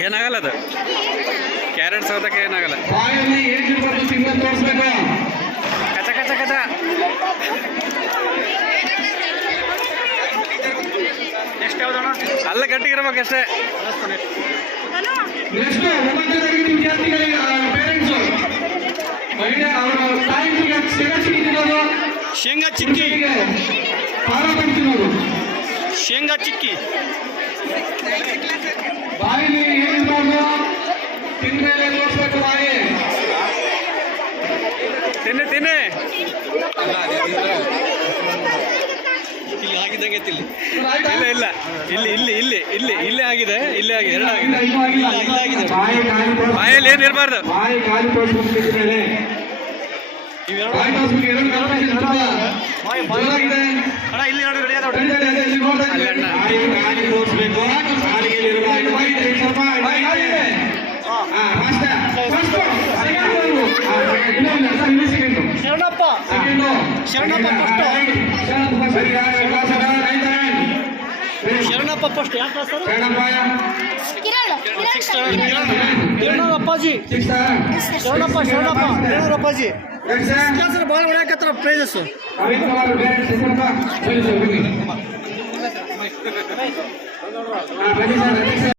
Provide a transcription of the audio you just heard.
ಏನಾಗಲ್ಲ ಅದು ಕ್ಯಾರೆಟ್ ಸೌದಕ್ಕೆ ಏನಾಗಲ್ಲ. ಕಚ ಕಚ ಕಚ ಎಷ್ಟು ಯಾವ್ದಣ್ಣ ಅಲ್ಲ ಗಟ್ಟಿಗಿರ್ಬೇಕು ಅಷ್ಟೇ. ಶೇಂಗಾ ಚಿಕ್ಕಿ ಶೇಂಗಾ ಚಿಕ್ಕಿ ಬಾಯಿಲಿ ಏನಿರ್ಬಾರ್ದು ತಿಂದ್ಮೇಲೆ ತೋರಿಸ್ಬೇಕು ಬಾಯಿ ತಿನ್ನಿ ತಿನ್ನಿ ಇಲ್ಲಿ ಆಗಿದ್ದಂಗೆ ಇಲ್ಲಿ ಇಲ್ಲ ಇಲ್ಲ ಇಲ್ಲಿ ಇಲ್ಲಿ ಇಲ್ಲಿ ಇಲ್ಲಿ ಇಲ್ಲೇ ಆಗಿದೆ ಇಲ್ಲೇ ಆಗಿದೆ ಎರಡು ಆಗಿದೆ ಬಾಯಲ್ಲಿ ಏನು ಇರಬಾರ್ದು. ಬಾಯಿ ಗಾಳಿ ತೋರಿಸ್ಬೇಕು ಶರಣಪ್ಪ ಶರಣಪ್ಪ ಫಸ್ಟ್ ಯಾಕೆ ಸರ್ ಕಿರಣ್ ಅಪ್ಪಾಜಿ ಶರಣಪ್ಪ ಕಿರಣ್ ಅಪ್ಪಾಜಿ ಭಾಳ ಹೊಡ್ಯಾಕತ್ತಾರ ಪ್ರೈಸಸ್